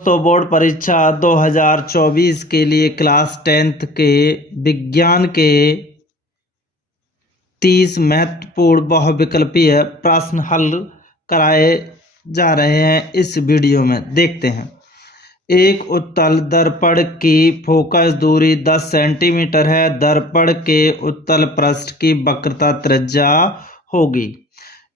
तो बोर्ड परीक्षा 2024 के लिए क्लास 10th के विज्ञान के 30 महत्वपूर्ण बहुविकल्पीय प्रश्न हल कराए जा रहे हैं। इस वीडियो में देखते हैं। एक उत्तल दर्पण की फोकस दूरी 10 सेंटीमीटर है। दर्पण के उत्तल पृष्ठ की वक्रता त्रिज्या होगी।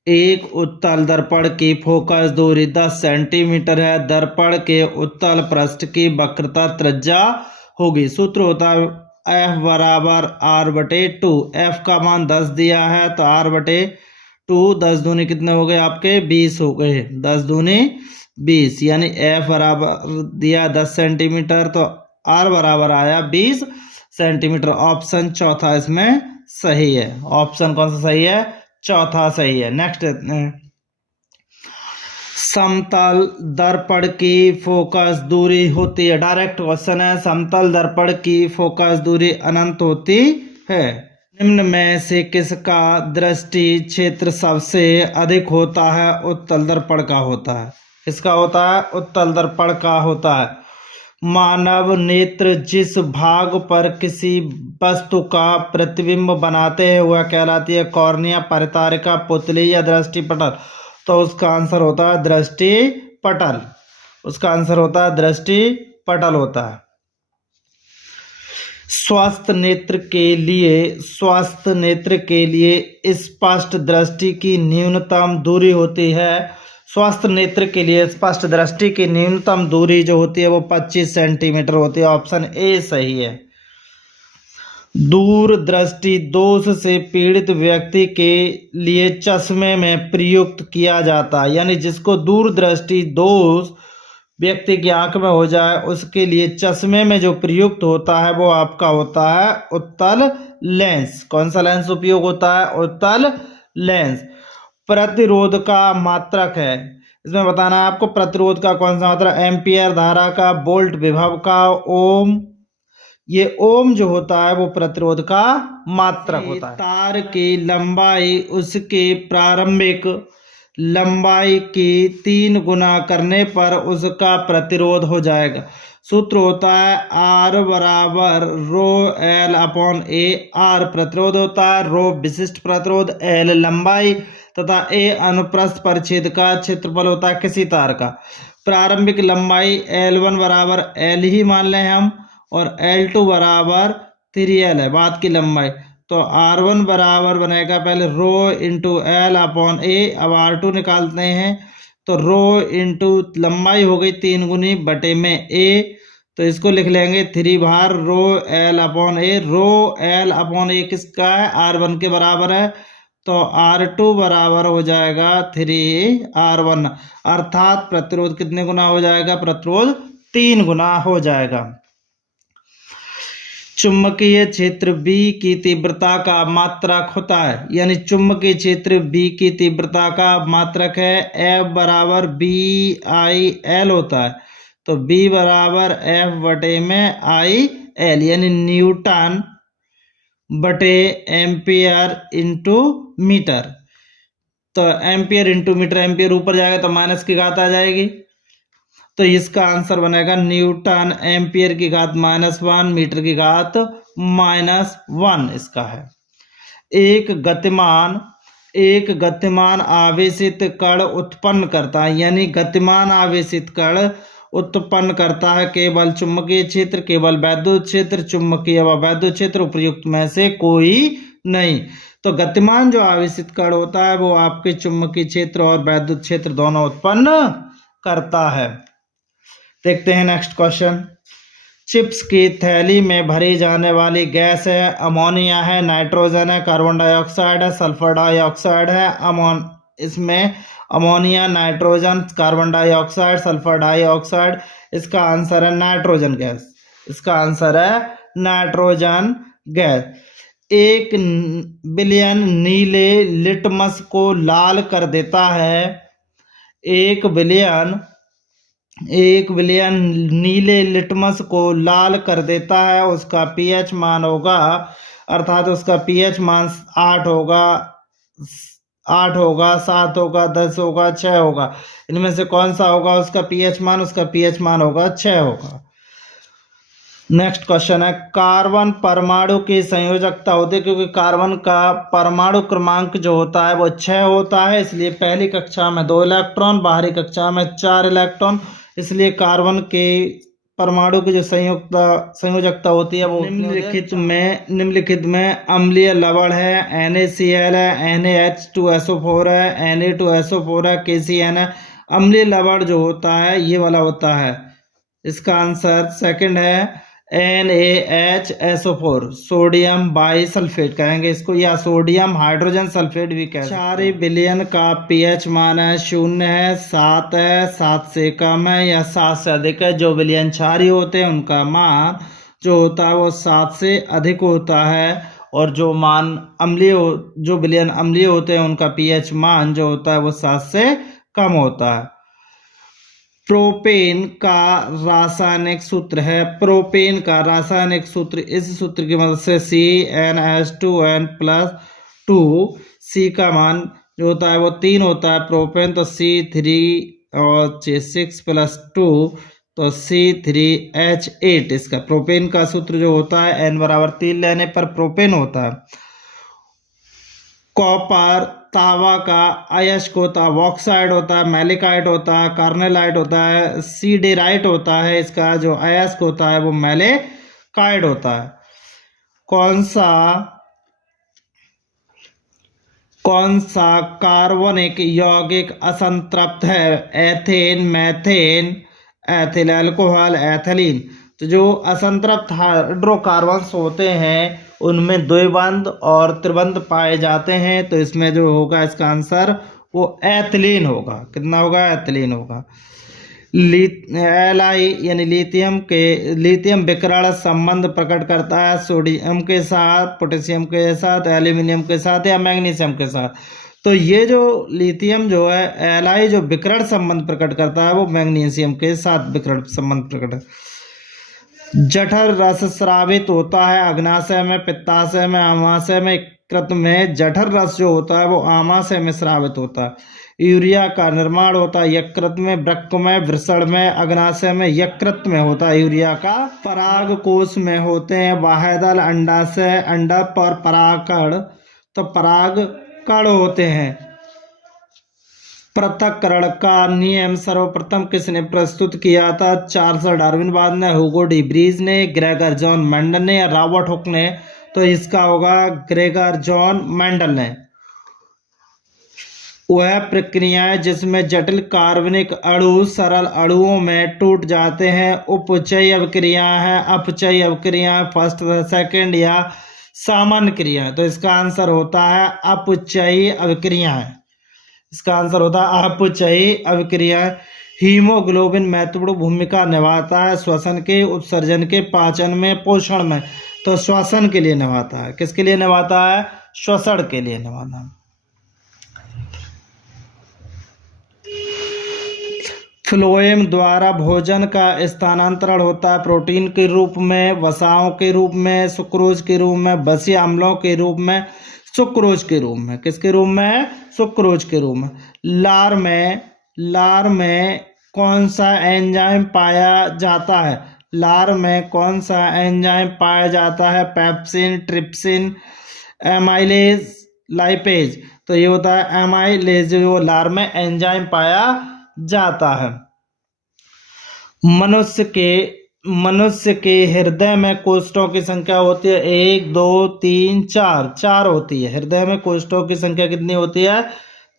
एक उत्तल दर्पण की फोकस दूरी 10 सेंटीमीटर है। दर्पण के उत्तल पृष्ठ की वक्रता त्रिज्या होगी। सूत्र होता है F बराबर R/2। F का मान 10 दिया है तो R/2 10 दूनी कितने हो गए आपके 20 हो गए। 10 दूनी 20 यानी F बराबर दिया 10 सेंटीमीटर तो R बराबर आया 20 सेंटीमीटर। ऑप्शन चौथा इसमें सही है। ऑप्शन कौन सा सही है? चौथा सही है। नेक्स्ट समतल दर्पण की फोकस दूरी होती है। डायरेक्ट क्वेश्चन है। समतल दर्पण की फोकस दूरी अनंत होती है। निम्न में से किसका दृष्टि क्षेत्र सबसे अधिक होता है? उत्तल दर्पण का होता है। किसका होता है? उत्तल दर्पण का होता है। मानव नेत्र जिस भाग पर किसी वस्तु का प्रतिबिंब बनाते हैं वह कहलाती है कॉर्निया, परितारिका, पुतली या दृष्टिपटल। तो उसका आंसर होता है दृष्टिपटल। उसका आंसर होता है दृष्टिपटल होता है। स्वस्थ नेत्र के लिए स्पष्ट दृष्टि की न्यूनतम दूरी होती है। स्वस्थ नेत्र के लिए स्पष्ट दृष्टि की न्यूनतम दूरी जो होती है वो 25 सेंटीमीटर होती है। ऑप्शन ए सही है। दूरदृष्टि दोष से पीड़ित व्यक्ति के लिए चश्मे में प्रयुक्त किया जाता है। यानी जिसको दूरदृष्टि दोष व्यक्ति की आंख में हो जाए उसके लिए चश्मे में जो प्रयुक्त होता है वो आपका होता है उत्तल लेंस। कौन सा लेंस उपयोग होता है? उत्तल लेंस। प्रतिरोध का मात्रक है। इसमें बताना है आपको प्रतिरोध का कौन सा मात्रक? एम्पियर धारा का, वोल्ट विभव का, ओम। ये ओम जो होता है वो प्रतिरोध का मात्रक होता है। तार की लंबाई उसके प्रारंभिक लंबाई की 3 गुना करने पर उसका प्रतिरोध हो जाएगा। सूत्र होता है R बराबर ρL/A। R प्रतिरोध होता है, ρ विशिष्ट प्रतिरोध, L लंबाई तथा A अनुप्रस्थ परिच्छेद का क्षेत्रफल होता है किसी तार का। प्रारंभिक लंबाई L1 बराबर L ही मान लें हम और L2 बराबर 3L है बाद की लंबाई। तो R1 बराबर बनेगा पहले ρ/L/A। अब R2 निकालते हैं तो ρ लंबाई हो गई 3 गुनी बटे में A। तो इसको लिख लेंगे 3 भार ρL/A। ρL/A किसका है? R1 के बराबर है तो R2 बराबर हो जाएगा 3R1। अर्थात प्रतिरोध कितने गुना हो जाएगा? प्रतिरोध 3 गुना हो जाएगा। चुंबकीय क्षेत्र B की तीव्रता का मात्रक होता है। यानी चुंबकीय क्षेत्र B की तीव्रता का मात्रक है F बराबर BIL होता है। तो B बराबर F बटे में IL यानी न्यूटन बटे एम्पियर इंटू मीटर। तो एम्पियर इंटू मीटर, एम्पियर ऊपर जाएगा तो माइनस की घात आ जाएगी। तो इसका आंसर बनेगा न्यूटन एम्पियर की घात -1 मीटर की घात -1 इसका है। एक गतिमान आवेशित कण उत्पन्न करता है। यानी गतिमान आवेशित कण उत्पन्न करता है केवल चुंबकीय क्षेत्र, केवल वैद्युत क्षेत्र, चुंबकीय व वैद्युत क्षेत्र उपयुक्त में से कोई नहीं। तो गतिमान जो आवेशित कण होता है वो आपके चुंबकीय क्षेत्र और वैद्युत क्षेत्र दोनों उत्पन्न करता है। देखते हैं नेक्स्ट क्वेश्चन। चिप्स की थैली में भरी जाने वाली गैस है। अमोनिया है, नाइट्रोजन है, कार्बन डाइऑक्साइड है, सल्फर डाइऑक्साइड है। इसमें ammonia, nitrogen, carbon dioxide, sulphur dioxide. इसका आंसर है नाइट्रोजन गैस। इसका आंसर है नाइट्रोजन गैस। 1 बिलियन नीले लिटमस को लाल कर देता है। 1 बिलियन नीले लिटमस को लाल कर देता है। उसका pH मान होगा, अर्थात उसका pH मान 8 होगा 8 होगा, 7 होगा, 10 होगा, 6 होगा। इनमें से कौन सा होगा उसका पीएच मान? उसका पीएच मान होगा 6 होगा। नेक्स्ट क्वेश्चन है, कार्बन परमाणु की संयोजकता होती है, क्योंकि कार्बन का परमाणु क्रमांक जो होता है वो 6 होता है, इसलिए पहली कक्षा में 2 इलेक्ट्रॉन, बाहरी कक्षा में 4 इलेक्ट्रॉन, इसलिए कार्बन के परमाणु की जो संयोजकता होती है वो निम्नलिखित में अम्लीय लवण है, NaCl है, NaH2SO4 है, Na2SO4 है, KCN है। अम्लीय लवण जो होता है ये वाला होता है, इसका आंसर सेकंड है NaHSO4, सोडियम बाइसल्फेट कहेंगे इसको, या सोडियम हाइड्रोजन सल्फेट भी कहते हैं। 4 बिलियन का पीएच मान है 0 है, 7 है, 7 से कम है या 7 से अधिक है। जो बिलियन क्षारीय होते हैं उनका मान जो होता है वो 7 से अधिक होता है, और जो बिलियन अम्लीय होते हैं उनका पीएच मान जो होता है वो 7 से कम होता है। प्रोपेन का रासायनिक सूत्र है, प्रोपेन का रासायनिक सूत्र, इस सूत्र की मदद से CnH2n+2, C का मान जो होता है वो 3 होता है प्रोपेन, तो C3 और 6+2 तो C3H8। इसका प्रोपेन का सूत्र जो होता है n बराबर 3 लेने पर प्रोपेन होता है। कॉपर तावा का अयस्क होता है, बॉक्साइड होता है, मैलिकाइट होता है, कार्नेलाइट होता है, सीडेराइट होता है, इसका जो अयस्क होता है वो मैलिकाइट होता है। कौन सा कार्बनिक यौगिक असंतृप्त है? Ethane, methane, ethyl alcohol, ethylene. तो जो असंतृप्त हाइड्रोकार्बन्स होते हैं उनमें द्विबंध और त्रिबंध पाए जाते हैं, तो इसमें जो होगा इसका आंसर वो एथिलीन होगा। कितना होगा? एथिलीन होगा। Li यानी लिथियम विकर्ण संबंध प्रकट करता है सोडियम के साथ, पोटेशियम के साथ, एल्यूमिनियम के साथ या मैग्नीशियम के साथ। तो ये जो लिथियम जो है Li जो विकर्ण संबंध प्रकट करता है वो मैग्नीशियम के साथ विकर्ण संबंध प्रकट। जठर रस स्रावित होता है अग्नाशय में, पित्ताशय में, आमाशय में, यकृत में। जठर रस जो होता है वो आमाशय में स्रावित होता है। यूरिया का निर्माण होता है यकृत में, वृक्क में, वृषण में, अग्नाशय में, यकृत में होता है यूरिया का। पराग कोश में होते हैं बाह्यदल, अंडाशय, अंडप और परागकण, तो परागकण होते हैं। पृथक्करण का नियम सर्वप्रथम किसने प्रस्तुत किया था? चार्ल्स डार्विन ने, हुगो डी ब्रीज ने, ग्रेगर जॉन मेंडल ने या रॉबर्ट हुक ने? तो इसका होगा ग्रेगर जॉन मेंडल ने। वह प्रक्रियाएं जिसमें जटिल कार्बनिक अणु सरल अणुओं में टूट जाते हैं उपचयी अभिक्रियाएं हैं, अपचयी अभिक्रियाएं फर्स्ट सेकंड या सामान्य क्रियाएं। तो इसका आंसर होता है अपचयी अभिक्रियाएं। इसका आंसर होता है अपचयी अभिक्रियाएं। हीमोग्लोबिन महत्वपूर्ण भूमिका निभाता है श्वसन के, उत्सर्जन के, पाचन में, पोषण में। तो श्वसन के लिए निभाता है। किसके लिए निभाता है? श्वसन के लिए निभाता है। फ्लोएम द्वारा भोजन का स्थानांतरण होता है प्रोटीन के रूप में, वसाओं के रूप में, सुक्रोज के रूप में, बसीय अम्लों के रूप में, सुक्रोज के रूप में। किसके रूप में? सुक्रोज के रूप में। लार में कौन सा एंजाइम पाया जाता है? लार में कौन सा एंजाइम पाया जाता है? Pepsin, trypsin, amylase, lipase. तो ये होता है एमाइलेज जो लार में एंजाइम पाया जाता है। मनुष्य के हृदय में कोष्ठों की संख्या होती है 1, 2, 3, 4 होती है। हृदय में कोष्ठों की संख्या कितनी होती है?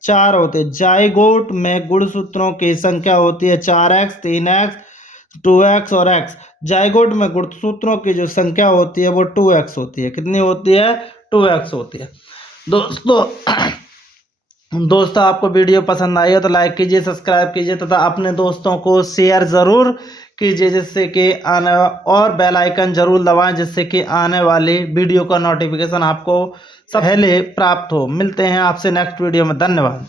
4 होती है। जाइगोट में गुणसूत्रों की संख्या होती है 4x, 3x, 2x और x। जाइगोट में गुणसूत्रों की जो संख्या होती है वो 2x होती है। कितनी होती है? 2x होती है। दोस्तों आपको वीडियो पसंद आई हो तो लाइक कीजिए, सब्सक्राइब कीजिए तथा अपने दोस्तों को शेयर ज़रूर कीजिए, जिससे कि आने और बेल आइकन जरूर दबाएं, जिससे कि आने वाली वीडियो का नोटिफिकेशन आपको पहले प्राप्त हो। मिलते हैं आपसे नेक्स्ट वीडियो में। धन्यवाद।